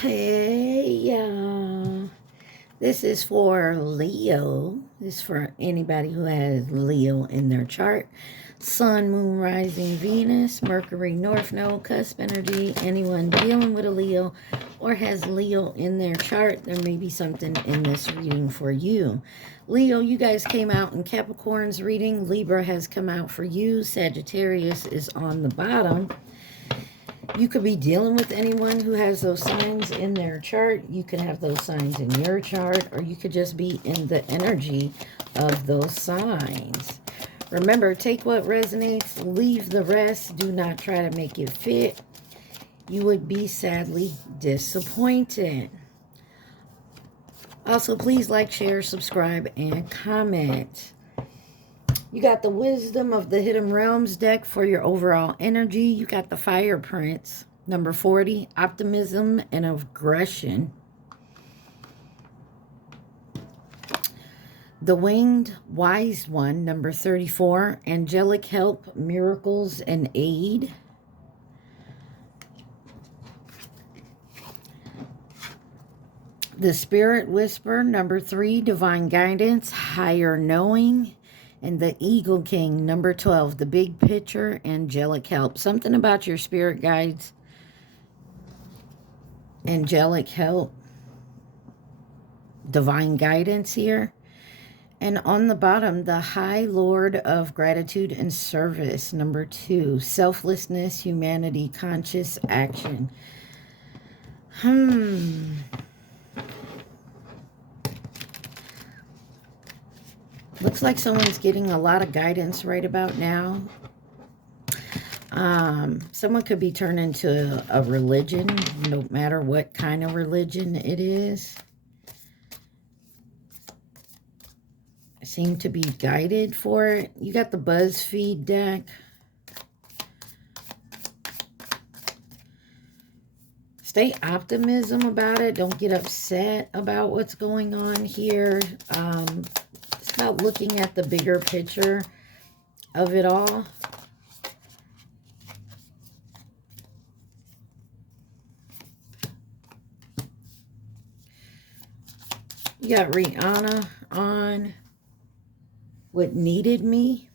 Hey, y'all. This is for Leo. This is for anybody who has Leo in their chart. Sun, Moon, Rising, Venus, Mercury, North Node, Cusp Energy. Anyone dealing with a Leo or has Leo in their chart, there may be something in this reading for you. Leo, you guys came out in Capricorn's reading. Libra has come out for you. Sagittarius is on the bottom. You could be dealing with anyone who has those signs in their chart. You could have those signs in your chart, or you could just be in the energy of those signs. Remember, take what resonates, leave the rest. Do not try to make it fit. You would be sadly disappointed. Also, please like, share, subscribe, and comment. You got the Wisdom of the Hidden Realms deck for your overall energy. You got the Fire Prince, number 40, Optimism and Aggression. The Winged Wise One, number 34, Angelic Help, Miracles, and Aid. The Spirit Whisper, number 3, Divine Guidance, Higher Knowing. And the Eagle King, number 12, the Big Picture, Angelic Help. Something about your spirit guides, angelic help, divine guidance here. And on the bottom, the High Lord of Gratitude and Service, number 2, Selflessness, Humanity, Conscious Action. Looks like someone's getting a lot of guidance right about now. Someone could be turned into a religion, no matter what kind of religion it is. Seem to be guided for it. You got the BuzzFeed deck. Stay optimism about it. Don't get upset about what's going on here. It's about looking at the bigger picture of it all. You got Rihanna on What Needed Me.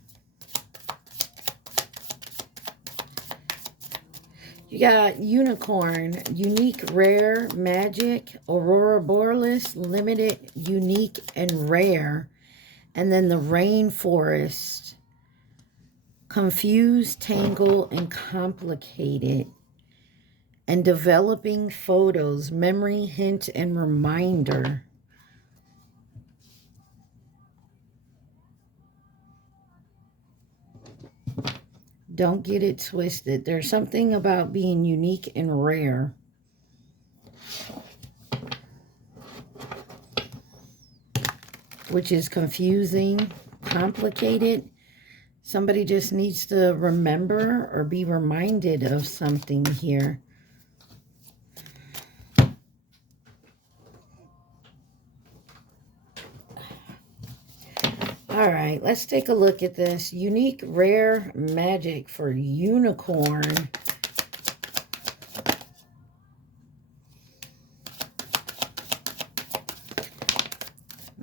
You got Unicorn, Unique, Rare, Magic, Aurora Borealis, Limited, Unique, and Rare. And then the Rainforest, Confused, Tangled, and Complicated. And Developing Photos, Memory, Hint, and Reminder. Don't get it twisted. There's something about being unique and rare. Which is confusing, complicated. Somebody just needs to remember or be reminded of something here. All right, let's take a look at this. Unique, rare, magic for Unicorn.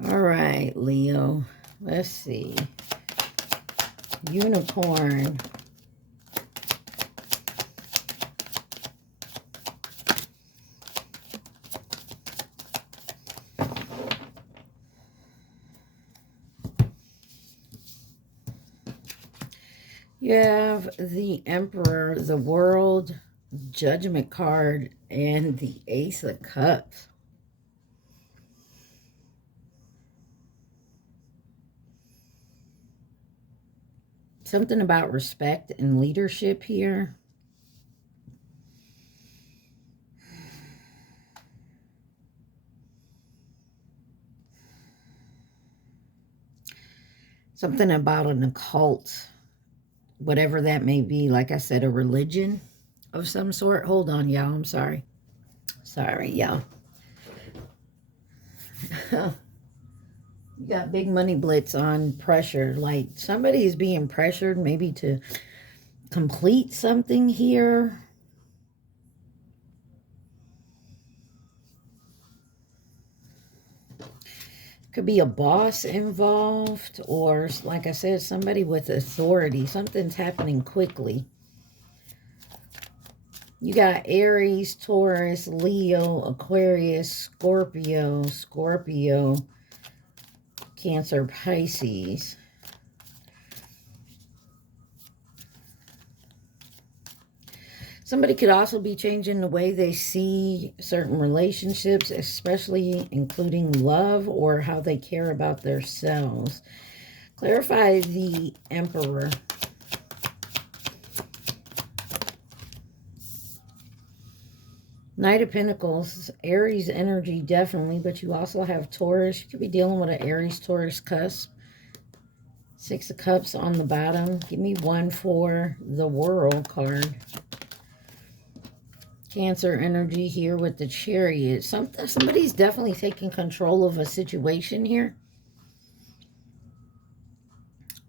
All right, Leo. Let's see. Unicorn. You have the Emperor, the World, Judgment card, and the Ace of Cups. Something about respect and leadership here. Something about an occult, whatever that may be. Like I said, a religion of some sort. Hold on, y'all. I'm sorry. Sorry, y'all. You got big money blitz on pressure. Like somebody is being pressured maybe to complete something here. Could be a boss involved, or like I said, somebody with authority. Something's happening quickly. You got Aries, Taurus, Leo, Aquarius, Scorpio, Cancer, Pisces. Somebody could also be changing the way they see certain relationships, especially including love or how they care about themselves. Clarify the Emperor. Knight of Pentacles, Aries energy definitely, but you also have Taurus. You could be dealing with an Aries-Taurus cusp. Six of Cups on the bottom. Give me one for the World card. Cancer energy here with the Chariot. Somebody's definitely taking control of a situation here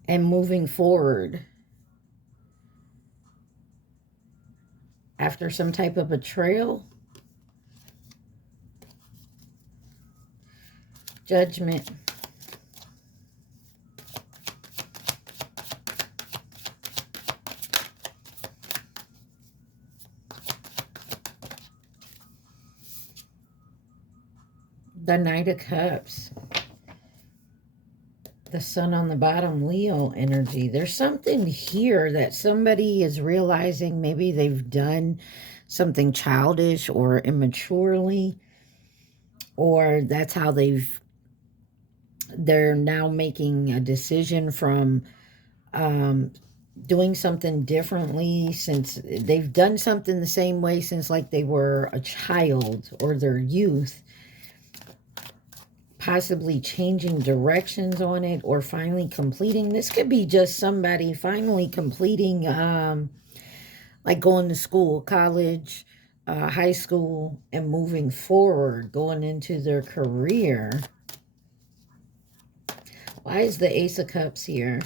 and moving forward after some type of betrayal. Judgment. The Knight of Cups. The Sun on the bottom, Leo energy. There's something here that somebody is realizing maybe they've done something childish or immaturely, or that's how they're now making a decision from doing something differently, since they've done something the same way since like they were a child or their youth. Possibly changing directions on it or finally completing. This could be just somebody finally completing, like going to school, college, high school, and moving forward, going into their career. Why is the Ace of Cups here?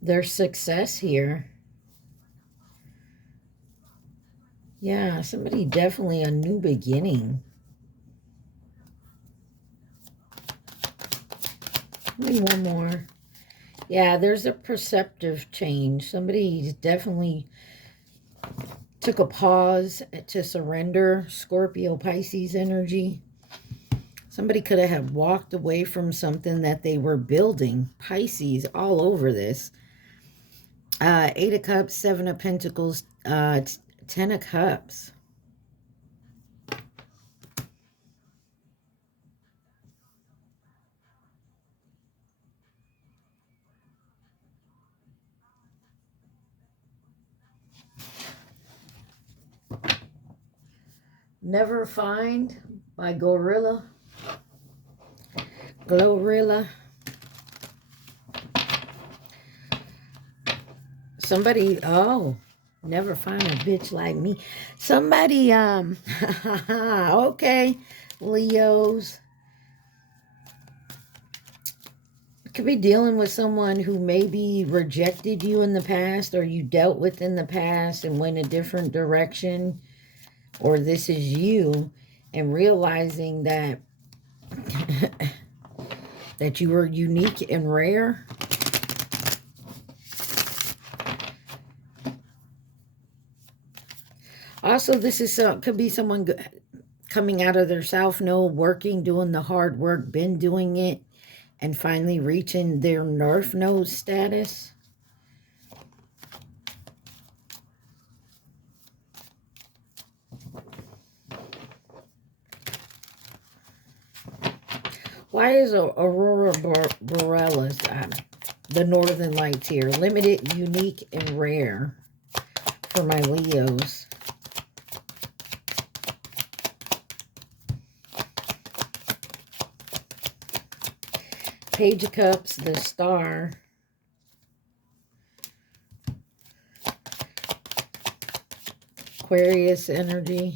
Their success here. Yeah, somebody definitely a new beginning. Maybe one more. Yeah, there's a perceptive change. Somebody definitely took a pause to surrender. Scorpio, Pisces energy. Somebody could have walked away from something that they were building. Pisces all over this. Eight of Cups, Seven of Pentacles, Ten of Cups. Never Find by Glorilla. Somebody, oh, never find a bitch like me. Somebody, okay, Leos. Could be dealing with someone who maybe rejected you in the past, or you dealt with in the past and went a different direction, or this is you, and realizing that that you were unique and rare. Also, this is could be someone coming out of their self-know, working, doing the hard work, been doing it, and finally reaching their North Node status. Why is Aurora Borealis, the Northern Lights here, limited, unique, and rare for my Leos? Page of Cups, the Star. Aquarius energy.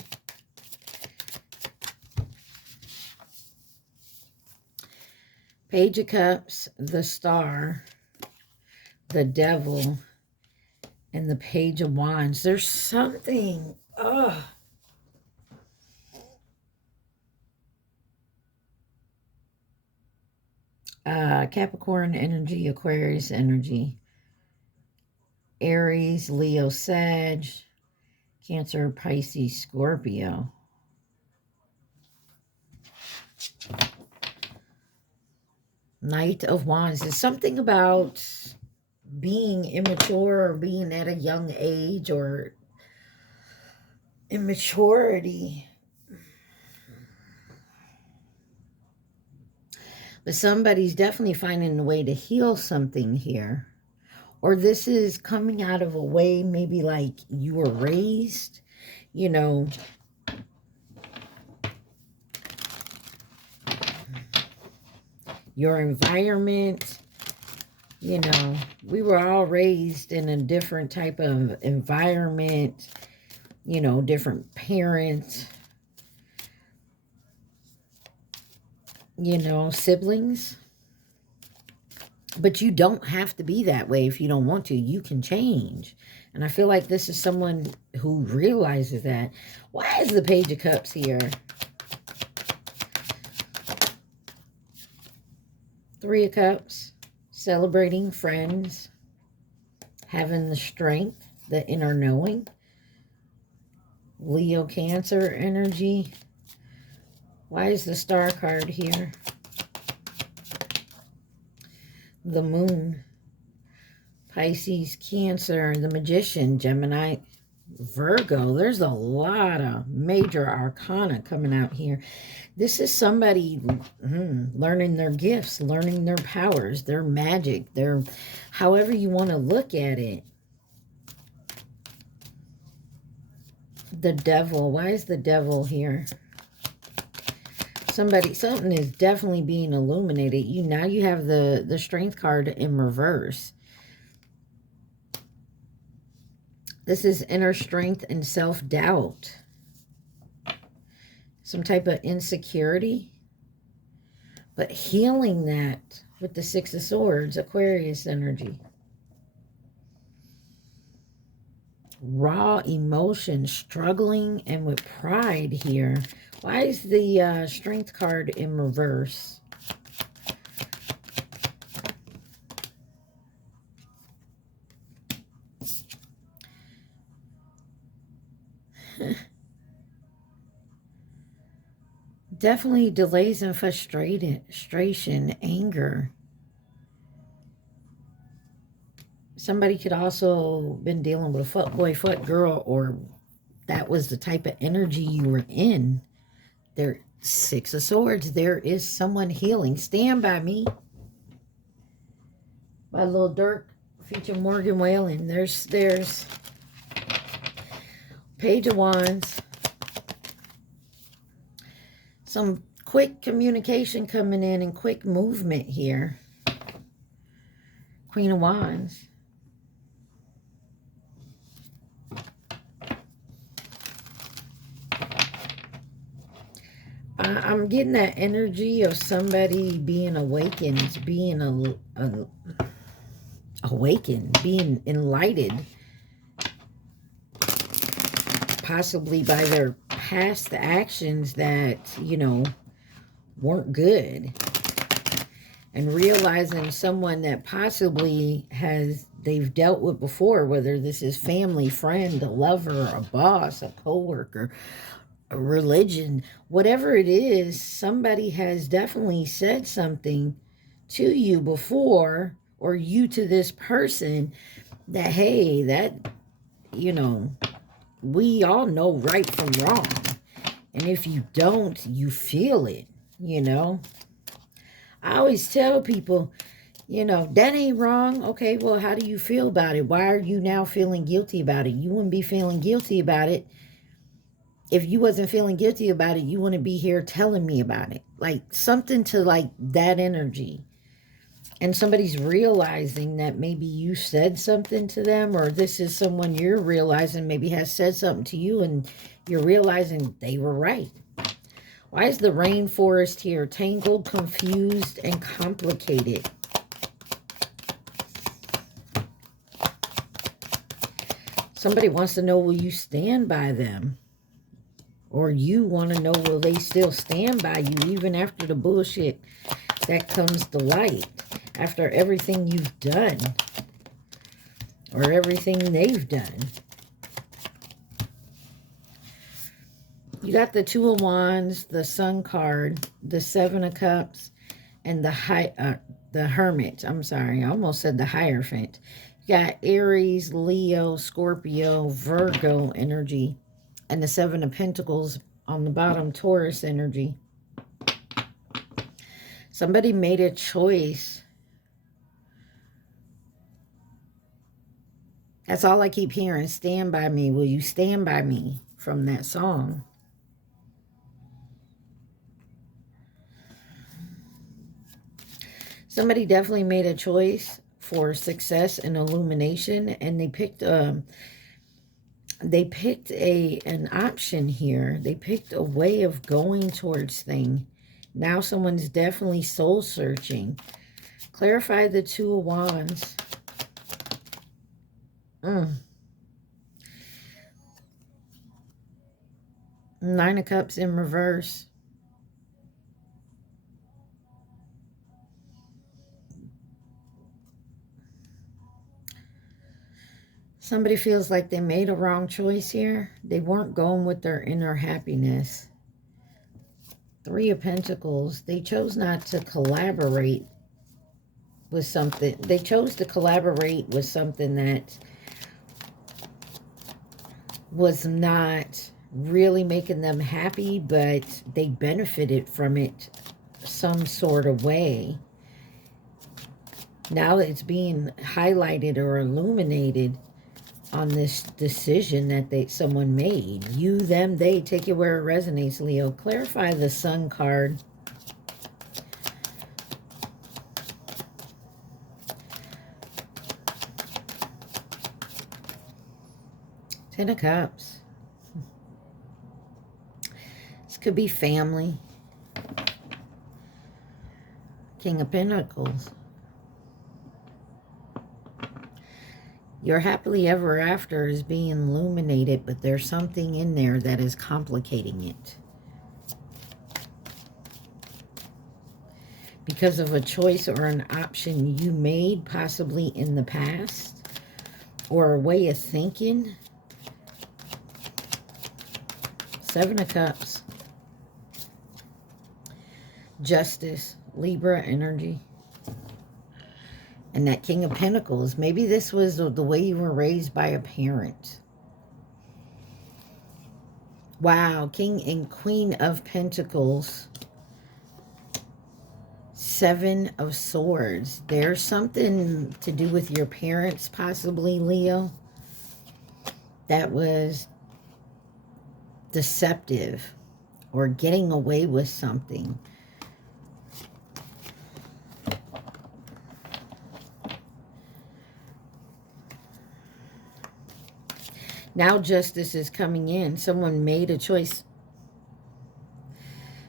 Page of Cups, the Star, the Devil, and the Page of Wands. There's something, Capricorn energy, Aquarius energy, Aries, Leo, Sag, Cancer, Pisces, Scorpio. Knight of Wands. There's something about being immature or being at a young age or immaturity. But somebody's definitely finding a way to heal something here. Or this is coming out of a way maybe like you were raised, you know, your environment. You know, we were all raised in a different type of environment, you know, different parents, you know, siblings. But you don't have to be that way if you don't want to. You can change. And I feel like this is someone who realizes that. Why is the Page of Cups here? Three of Cups. Celebrating friends. Having the strength, the inner knowing. Leo, Cancer energy. Why is the Star card here? The Moon. Pisces, Cancer, the Magician, Gemini, Virgo. There's a lot of major arcana coming out here. This is somebody learning their gifts, learning their powers, their magic, their however you want to look at it. The Devil. Why is the Devil here? Something is definitely being illuminated. Now you have the Strength card in reverse. This is inner strength and self-doubt. Some type of insecurity. But healing that with the Six of Swords, Aquarius energy. Raw emotion, struggling, and with pride here. Why is the Strength card in reverse? Definitely delays and frustration, anger. Somebody could also been dealing with a fuckboy, fuck girl, or that was the type of energy you were in. There, Six of Swords. There is someone healing. Stand By Me by Lil Durk featuring Morgan Wallen. There's Page of Wands. Some quick communication coming in and quick movement here. Queen of Wands. I'm getting that energy of somebody being awakened, being awakened, being enlightened, possibly by their past actions that, you know, weren't good, and realizing someone that possibly they've dealt with before, whether this is family, friend, a lover, a boss, a coworker, a religion, whatever it is, somebody has definitely said something to you before, or you to this person, that, hey, that, you know, we all know right from wrong. And if you don't, you feel it, you know. I always tell people, you know, that ain't wrong. Okay, well, how do you feel about it? Why are you now feeling guilty about it? You wouldn't be feeling guilty about it. If you wasn't feeling guilty about it, you wouldn't be here telling me about it. Like, something to, like, that energy. And somebody's realizing that maybe you said something to them, or this is someone you're realizing maybe has said something to you, and you're realizing they were right. Why is the rainforest here? Tangled, confused, and complicated. Somebody wants to know, will you stand by them? Or you want to know, will they still stand by you even after the bullshit that comes the light after everything you've done or everything they've done. You got the Two of Wands, the Sun card, the Seven of Cups, and the Hermit. I'm sorry, I almost said the Hierophant. You got Aries, Leo, Scorpio, Virgo energy, and the Seven of Pentacles on the bottom, Taurus energy. Somebody made a choice. That's all I keep hearing. Stand by me. Will you stand by me? From that song. Somebody definitely made a choice for success and illumination, and they picked an option here. They picked a way of going towards things. Now someone's definitely soul searching. Clarify the Two of Wands. Nine of Cups in reverse. Somebody feels like they made a wrong choice here. They weren't going with their inner happiness. Three of Pentacles. They chose not to collaborate with something. They chose to collaborate with something that was not really making them happy, but they benefited from it some sort of way. Now that it's being highlighted or illuminated on this decision that someone made. You, them, they. Take it where it resonates, Leo. Clarify the Sun card. Ten of Cups. This could be family. King of Pentacles. Your happily ever after is being illuminated, but there's something in there that is complicating it. Because of a choice or an option you made, possibly in the past, or a way of thinking. Seven of Cups. Justice, Libra energy. And that King of Pentacles. Maybe this was the way you were raised by a parent. Wow. King and Queen of Pentacles. Seven of Swords. There's something to do with your parents, possibly, Leo, that was deceptive or getting away with something. Now justice is coming in. Someone made a choice.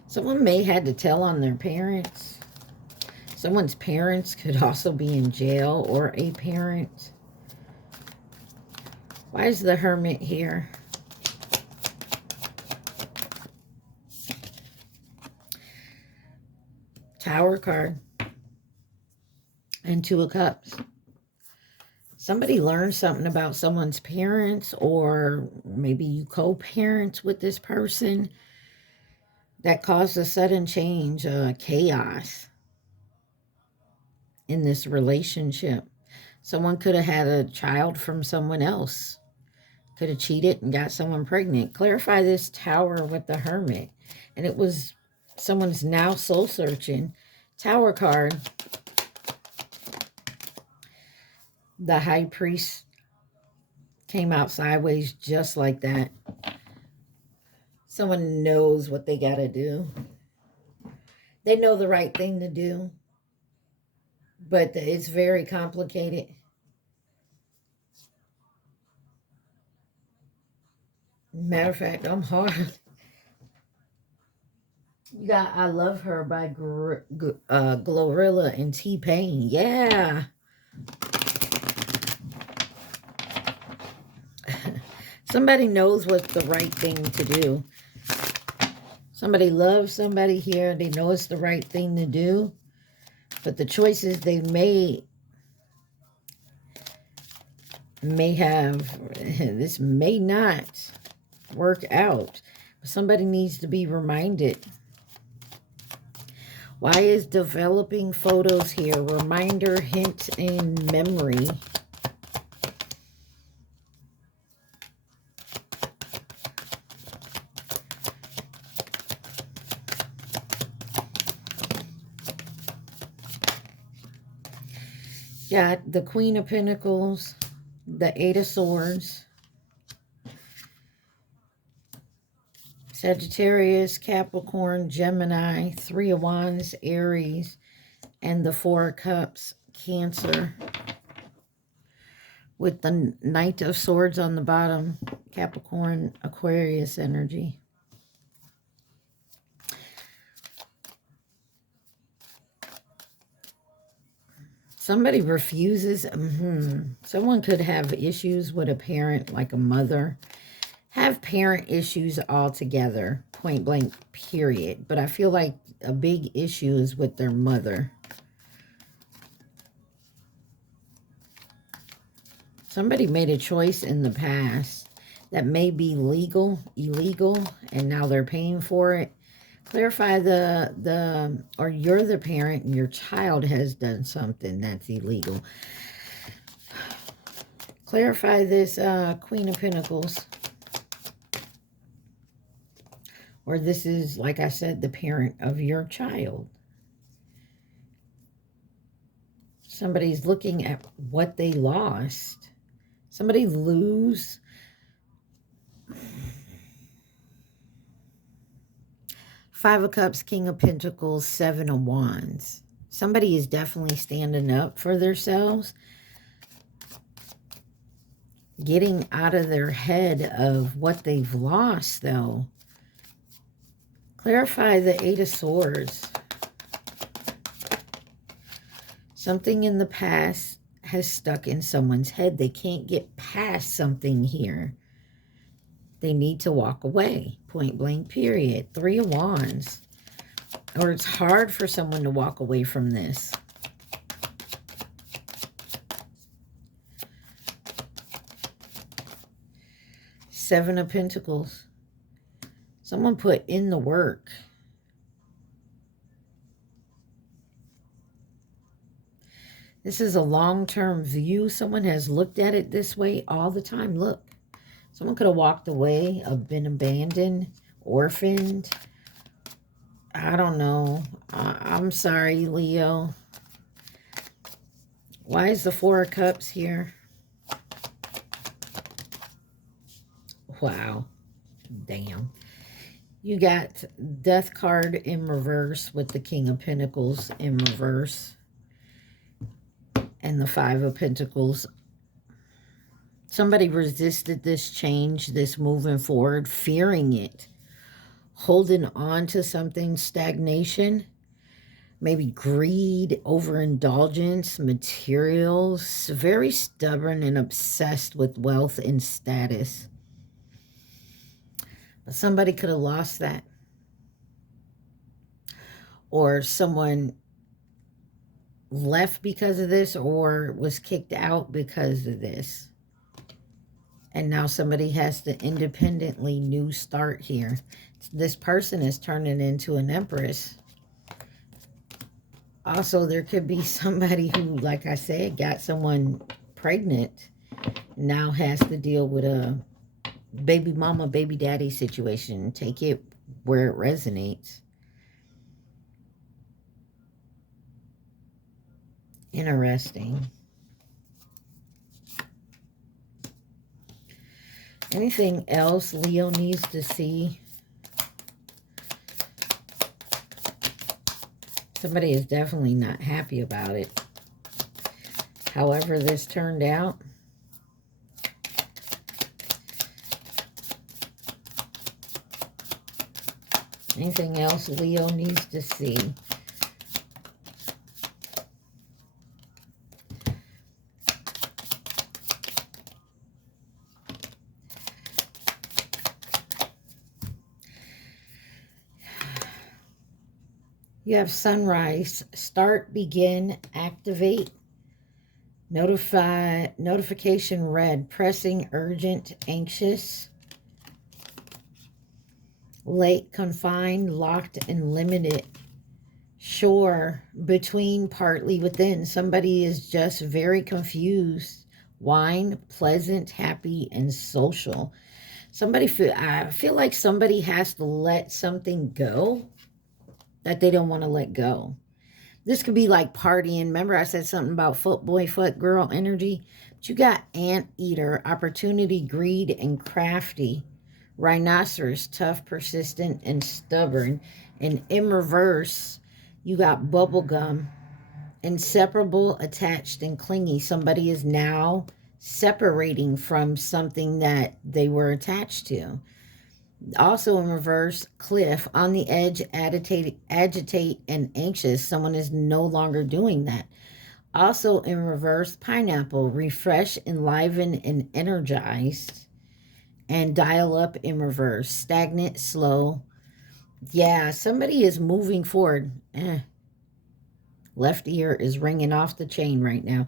Someone may have had to tell on their parents. Someone's parents could also be in jail, or a parent. Why is the Hermit here? Tower card. And Two of Cups. Somebody learned something about someone's parents, or maybe you co-parent with this person, that caused a sudden change, chaos in this relationship. Someone could have had a child from someone else. Could have cheated and got someone pregnant. Clarify this Tower with the Hermit. And it was someone's now soul searching. Tower card. The High Priest came out sideways just like that. Someone knows what they got to do. They know the right thing to do. But it's very complicated. Matter of fact, I'm hard. You got I Love Her by Glorilla and T-Pain. Yeah. Somebody knows what's the right thing to do. Somebody loves somebody here. They know it's the right thing to do. But the choices they've made may have, this may not work out. Somebody needs to be reminded. Why is developing photos here? Reminder, hint, and memory. Got the Queen of Pentacles, the Eight of Swords, Sagittarius, Capricorn, Gemini, Three of Wands, Aries, and the Four of Cups, Cancer. With the Knight of Swords on the bottom, Capricorn, Aquarius energy. Somebody refuses. Someone could have issues with a parent, like a mother. Have parent issues altogether, point blank, period. But I feel like a big issue is with their mother. Somebody made a choice in the past that may be legal, illegal, and now they're paying for it. Clarify or you're the parent and your child has done something that's illegal. Clarify this Queen of Pentacles. Or this is, like I said, the parent of your child. Somebody's looking at what they lost. Somebody lose. Five of Cups, King of Pentacles, Seven of Wands. Somebody is definitely standing up for themselves. Getting out of their head of what they've lost, though. Clarify the Eight of Swords. Something in the past has stuck in someone's head. They can't get past something here. They need to walk away. Point blank, period. Three of Wands. Or it's hard for someone to walk away from this. Seven of Pentacles. Someone put in the work. This is a long-term view. Someone has looked at it this way all the time. Look. Someone could have walked away, been abandoned, orphaned. I don't know. I'm sorry, Leo. Why is the Four of Cups here? Wow. Damn. You got Death card in reverse with the King of Pentacles in reverse. And the Five of Pentacles. Somebody resisted this change, this moving forward, fearing it. Holding on to something, stagnation. Maybe greed, overindulgence, materials. Very stubborn and obsessed with wealth and status. But somebody could have lost that. Or someone left because of this or was kicked out because of this. And now somebody has to independently new start here. This person is turning into an empress. Also, there could be somebody who, like I said, got someone pregnant. Now has to deal with a baby mama, baby daddy situation. Take it where it resonates. Interesting. Anything else Leo needs to see? Somebody is definitely not happy about it. However this turned out. Anything else Leo needs to see? You have sunrise, start, begin, activate, notify, notification red, pressing, urgent, anxious, late, confined, locked, and limited, sure, between, partly, within. Somebody is just very confused. Wine, pleasant, happy, and social. I feel like somebody has to let something go that they don't want to let go. This could be like partying. Remember I said something about foot boy, foot girl energy? But you got anteater, opportunity, greed, and crafty. Rhinoceros, tough, persistent, and stubborn. And in reverse, you got bubblegum, inseparable, attached, and clingy. Somebody is now separating from something that they were attached to. Also in reverse, cliff, on the edge, agitate, and anxious. Someone is no longer doing that. Also in reverse, pineapple, refresh, enliven, and energized. And dial up in reverse, stagnant, slow. Yeah, somebody is moving forward. Left ear is ringing off the chain right now.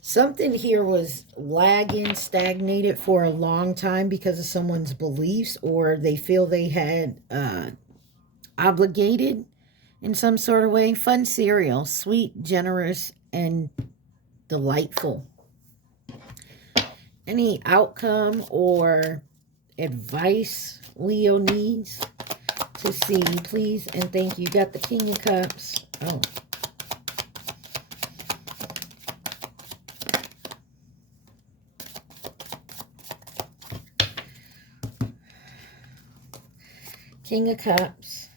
Something here was lagging, stagnated for a long time because of someone's beliefs, or they feel they had obligated in some sort of way. Fun cereal, sweet, generous, and delightful. Any outcome or advice Leo needs to see, please and thank you. You got the King of Cups. Oh. King of Cups,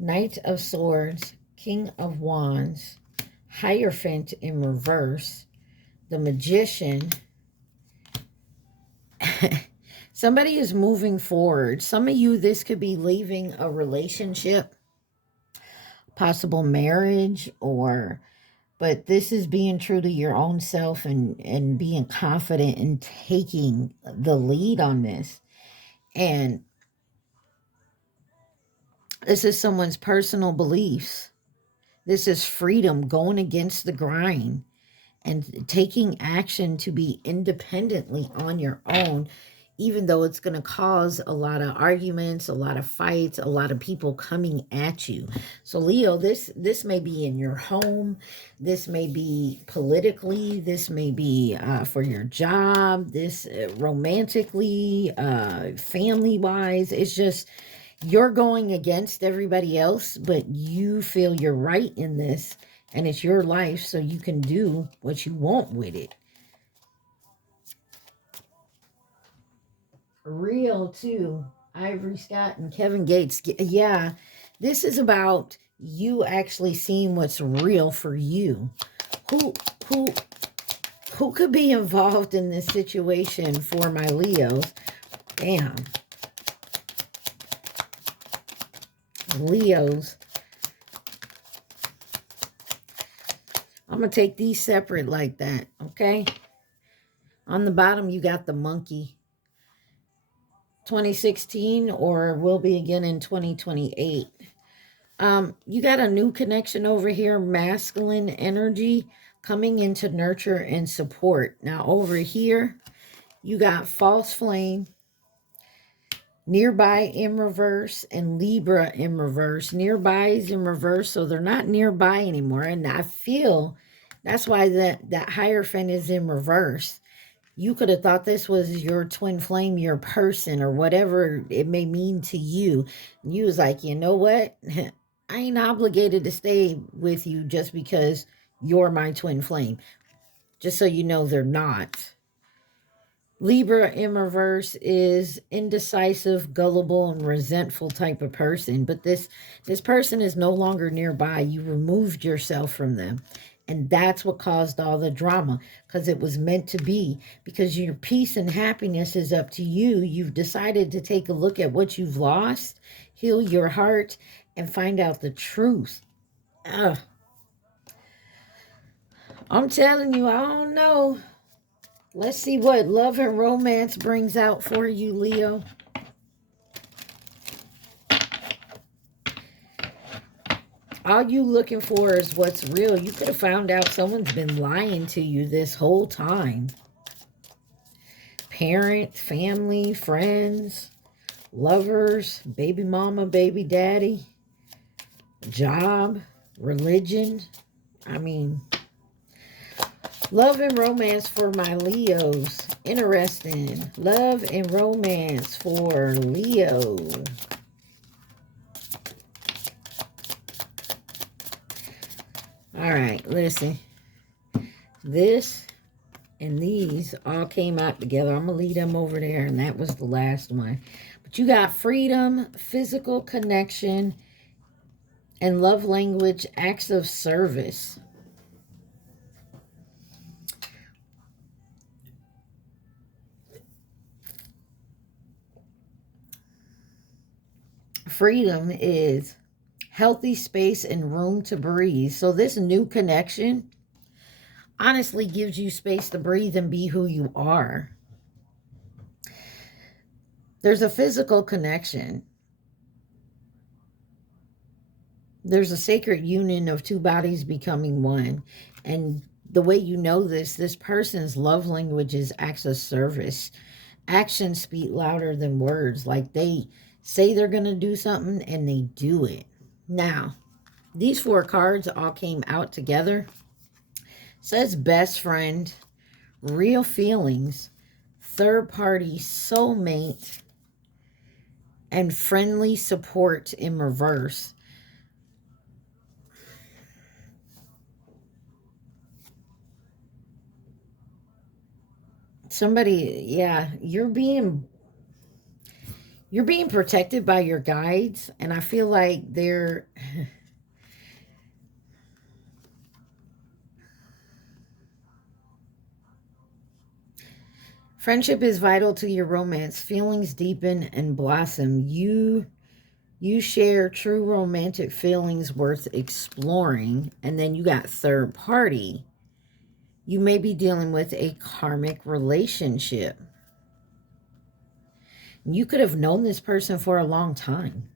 Knight of Swords, King of Wands, Hierophant in reverse, the Magician. Somebody is moving forward. Some of you, this could be leaving a relationship, possible marriage, but this is being true to your own self and being confident and taking the lead on this. And this is someone's personal beliefs. This is freedom, going against the grind and taking action to be independently on your own, even though it's going to cause a lot of arguments, a lot of fights, a lot of people coming at you. So Leo, this may be in your home. This may be politically. This may be for your job. This romantically, family-wise. It's just you're going against everybody else, but you feel you're right in this, and it's your life, so you can do what you want with it. Real, too. Ivory Scott and Kevin Gates. Yeah, this is about you actually seeing what's real for you. Who could be involved in this situation for my Leos? Damn. Leos. I'm going to take these separate like that, okay? On the bottom, you got the monkey. 2016 or will be again in 2028. You got a new connection over here, masculine energy coming into nurture and support. Now over here, you got false flame, nearby in reverse, and Libra in reverse. Nearby is in reverse, so they're not nearby anymore. And I feel that's why that Hierophant is in reverse. You could have thought this was your twin flame, your person, or whatever it may mean to you. And you was like, you know what? I ain't obligated to stay with you just because you're my twin flame. Just so you know, they're not. Libra in reverse is indecisive, gullible, and resentful type of person. But this person is no longer nearby. You removed yourself from them. And that's what caused all the drama, because it was meant to be. Because your peace and happiness is up to you. You've decided to take a look at what you've lost, heal your heart, and find out the truth. I'm telling you, I don't know. Let's see what love and romance brings out for you, Leo. All you looking for is what's real. You could have found out someone's been lying to you this whole time. Parents, family, friends, lovers, baby mama, baby daddy, job, religion. I mean, love and romance for my Leos. Interesting. Love and romance for Leo. All right, listen. This and these all came out together. I'm going to leave them over there, and that was the last one. But you got freedom, physical connection, and love language, acts of service. Freedom is healthy space and room to breathe. So this new connection honestly gives you space to breathe and be who you are. There's a physical connection. There's a sacred union of two bodies becoming one. And the way you know this person's love language is acts of service. Actions speak louder than words. Like they say they're going to do something and they do it. Now, these 4 cards all came out together. Says best friend, real feelings, third party, soulmate, and friendly support in reverse. Somebody, yeah, you're being protected by your guides, and I feel like they're friendship is vital to your romance. Feelings deepen and blossom. You share true romantic feelings worth exploring. And then you got third party. You may be dealing with a karmic relationship. You could have known this person for a long time.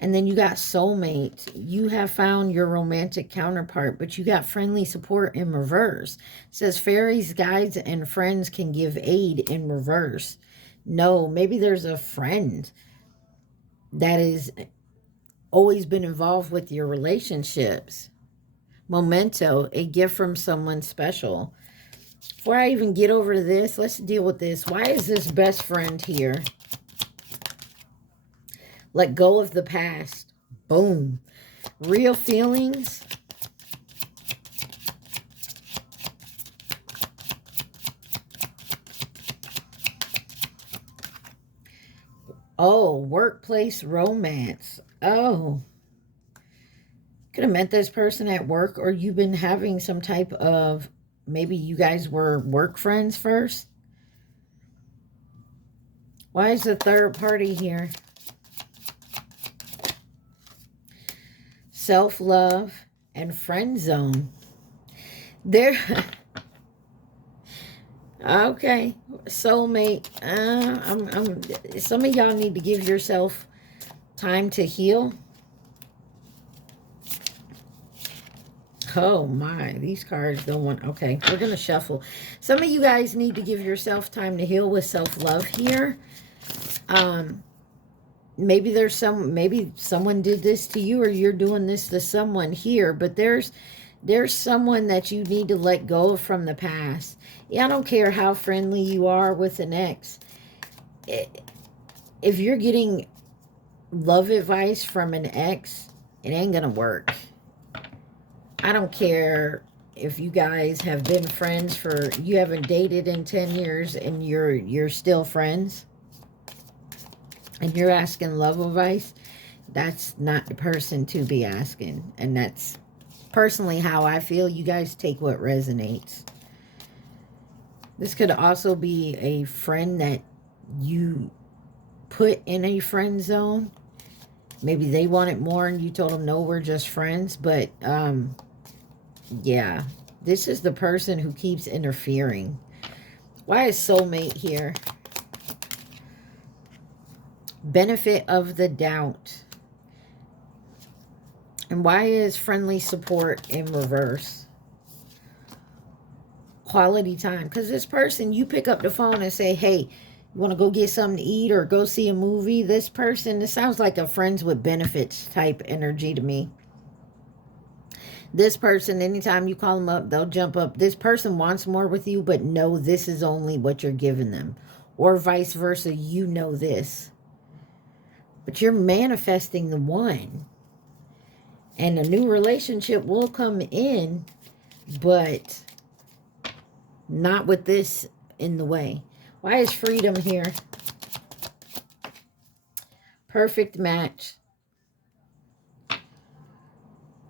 And then you got soulmate. You have found your romantic counterpart, but you got friendly support in reverse. It says fairies, guides, and friends can give aid in reverse. No, maybe there's a friend that is always been involved with your relationships. Memento, a gift from someone special. Before I even get over to this, let's deal with this. Why is this best friend here? Let go of the past. Boom. Real feelings. Oh, workplace romance. Oh. Could have met this person at work, or you've been having some type of, maybe you guys were work friends first. Why is the third party here? Self-love and friend zone. There. Okay. Soulmate. Some of y'all need to give yourself time to heal. Oh my, these cards don't want, okay, we're going to shuffle. Some of you guys need to give yourself time to heal with self-love here. Maybe someone did this to you, or you're doing this to someone here, but there's someone that you need to let go of from the past. Yeah, I don't care how friendly you are with an ex. If you're getting love advice from an ex, it ain't going to work. I don't care if you guys have been friends you haven't dated in 10 years and you're still friends and you're asking love advice. That's not the person to be asking. And that's personally how I feel. You guys take what resonates. This could also be a friend that you put in a friend zone. Maybe they wanted more and you told them, no, we're just friends. But, yeah, this is the person who keeps interfering. Why is soulmate here? Benefit of the doubt. And why is friendly support in reverse? Quality time. Because this person, you pick up the phone and say, hey, you want to go get something to eat or go see a movie? This person, this sounds like a friends with benefits type energy to me. This person, anytime you call them up, they'll jump up. This person wants more with you, but no, this is only what you're giving them. Or vice versa, you know this. But you're manifesting the one. And a new relationship will come in, but not with this in the way. Why is freedom here? Perfect match.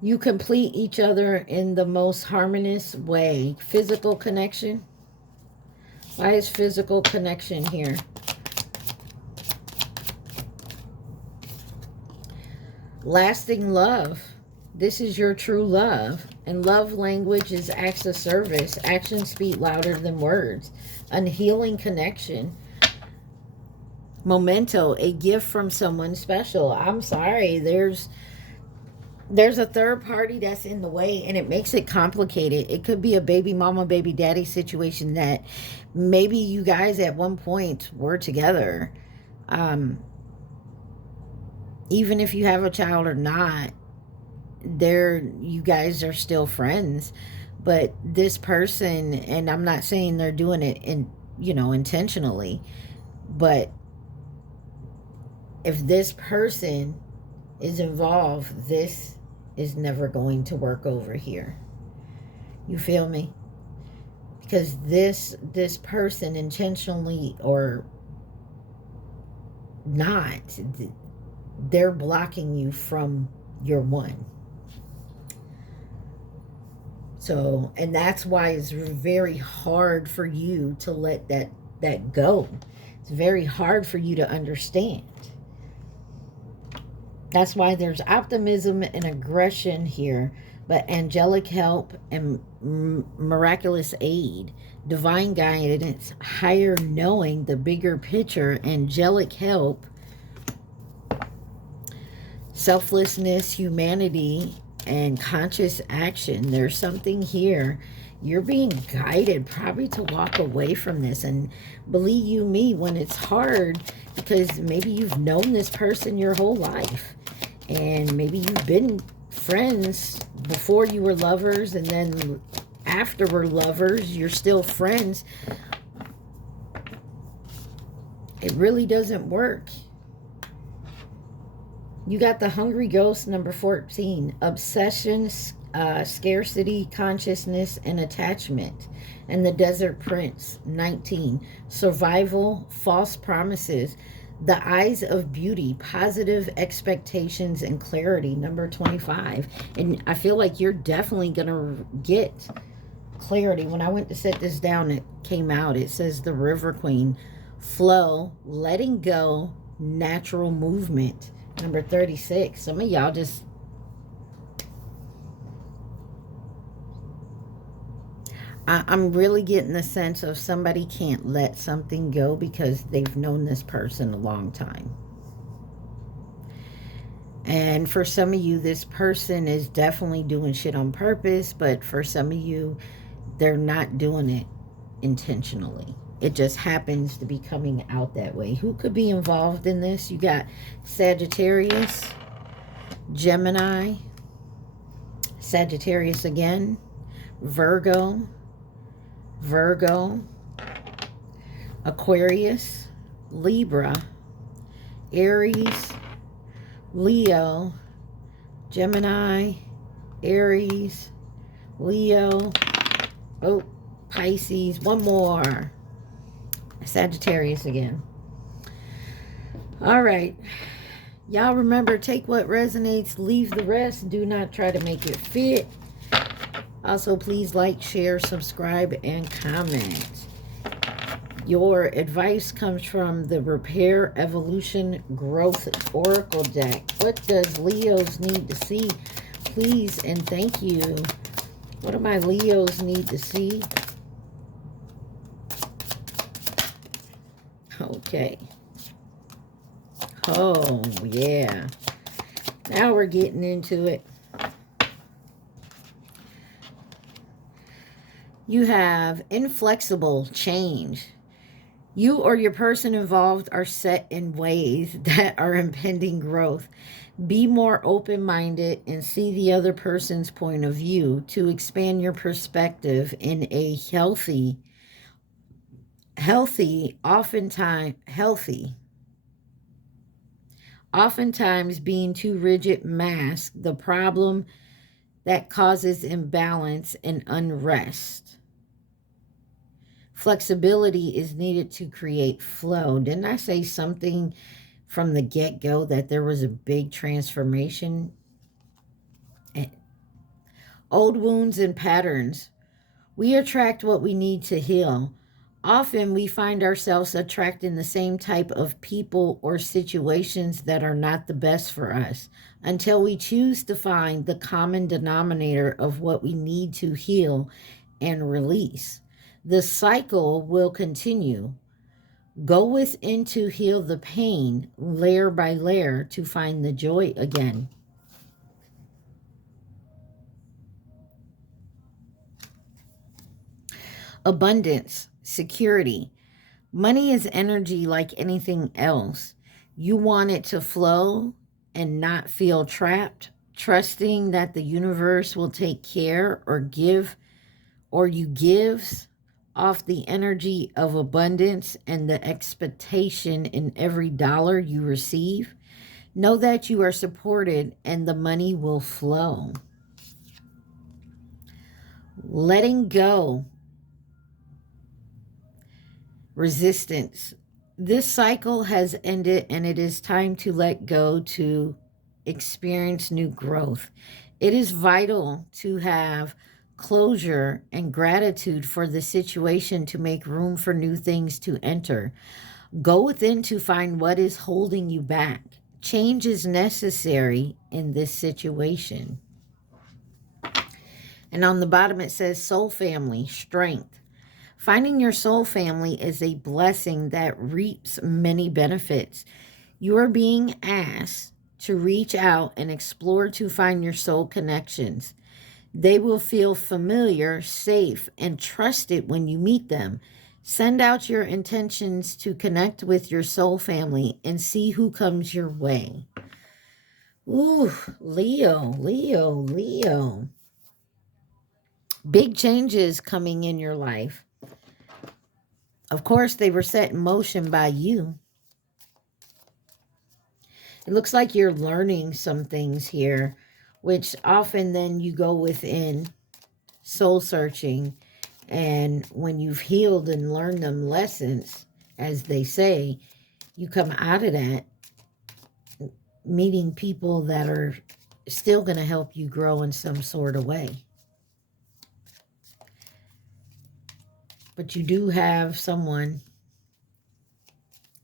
You complete each other in the most harmonious way. Physical connection. Why is physical connection here? Lasting love. This is your true love. And love language is acts of service. Actions speak louder than words. Unhealing connection. Memento, a gift from someone special. I'm sorry, there's a third party that's in the way, and it makes it complicated. It could be a baby mama, baby daddy situation that maybe you guys at one point were together. Even if you have a child or not, you guys are still friends. But this person, and I'm not saying they're doing it intentionally, but if this person is involved, this is never going to work over here. You feel me? Because this person, intentionally or not, they're blocking you from your one. So, and that's why it's very hard for you to let that go. It's very hard for you to understand. That's why there's optimism and aggression here, but angelic help and miraculous aid, divine guidance, higher knowing, the bigger picture, angelic help, selflessness, humanity, and conscious action. There's something here. You're being guided probably to walk away from this. And believe you me, when it's hard, because maybe you've known this person your whole life, and maybe you've been friends before you were lovers, and then after we're lovers, you're still friends. It really doesn't work. You got the Hungry Ghost, number 14. Obsession, scarcity, consciousness, and attachment. And the Desert Prince, 19. Survival, false promises. The eyes of beauty, positive expectations, and clarity, number 25. And I feel like you're definitely going to get clarity. When I went to set this down, it came out. It says the River Queen. Flow, letting go, natural movement. Number 36. Some of y'all just... I'm really getting the sense of somebody can't let something go because they've known this person a long time. And for some of you, this person is definitely doing shit on purpose, but for some of you, they're not doing it intentionally. It just happens to be coming out that way. Who could be involved in this? You got Sagittarius, Gemini, Sagittarius again, Virgo, Aquarius, Libra, Aries, Leo, Gemini, Aries, Leo, Pisces, one more. Sagittarius again. All right. Y'all remember, take what resonates, leave the rest. Do not try to make it fit. Also, please like, share, subscribe, and comment. Your advice comes from the Repair, Evolution, Growth Oracle deck. What does Leos need to see? Please and thank you. What do my Leos need to see? Okay. Oh, yeah. Now we're getting into it. You have inflexible change. You or your person involved are set in ways that are impending growth. Be more open minded and see the other person's point of view to expand your perspective in a oftentimes being too rigid masks the problem that causes imbalance and unrest. Flexibility is needed to create flow. Didn't I say something from the get-go that there was a big transformation? Old wounds and patterns. We attract what we need to heal. Often we find ourselves attracting the same type of people or situations that are not the best for us until we choose to find the common denominator of what we need to heal and release. The cycle will continue. Go within to heal the pain layer by layer to find the joy again. Abundance, security. Money is energy like anything else. You want it to flow and not feel trapped, trusting that the universe will take care or you gives off the energy of abundance and the expectation in every dollar you receive. Know that you are supported and the money will flow. Letting go. Resistance. This cycle has ended and it is time to let go to experience new growth. It is vital to have closure and gratitude for the situation to make room for new things to enter. Go within to find what is holding you back. Change is necessary in this situation. And on the bottom it says soul family, strength. Finding your soul family is a blessing that reaps many benefits. You are being asked to reach out and explore to find your soul connections. They will feel familiar, safe, and trusted when you meet them. Send out your intentions to connect with your soul family and see who comes your way. Ooh, Leo, Leo, Leo. Big changes coming in your life. Of course, they were set in motion by you. It looks like you're learning some things here, which often then you go within soul searching. And when you've healed and learned them lessons, as they say, you come out of that meeting people that are still going to help you grow in some sort of way. But you do have someone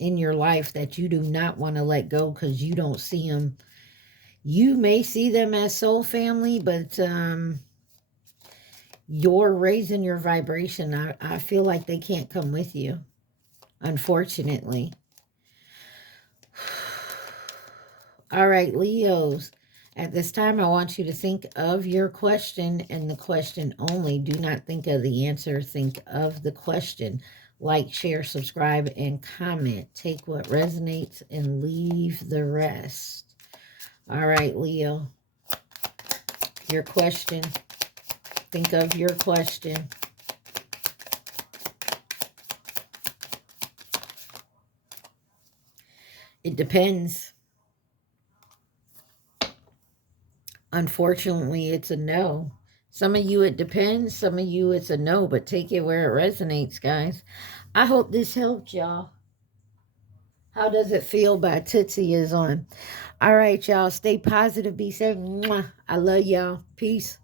in your life that you do not want to let go because you don't see them. You may see them as soul family, but you're raising your vibration. I feel like they can't come with you, unfortunately. All right, Leos. At this time, I want you to think of your question and the question only. Do not think of the answer. Think of the question. Like, share, subscribe, and comment. Take what resonates and leave the rest. All right, Leo. Your question. Think of your question. It depends. Unfortunately, it's a no. Some of you, it depends. Some of you, it's a no. But take it where it resonates, guys. I hope this helped y'all. How does it feel by Tootsie is on. All right, y'all. Stay positive. Be safe. Mwah. I love y'all. Peace.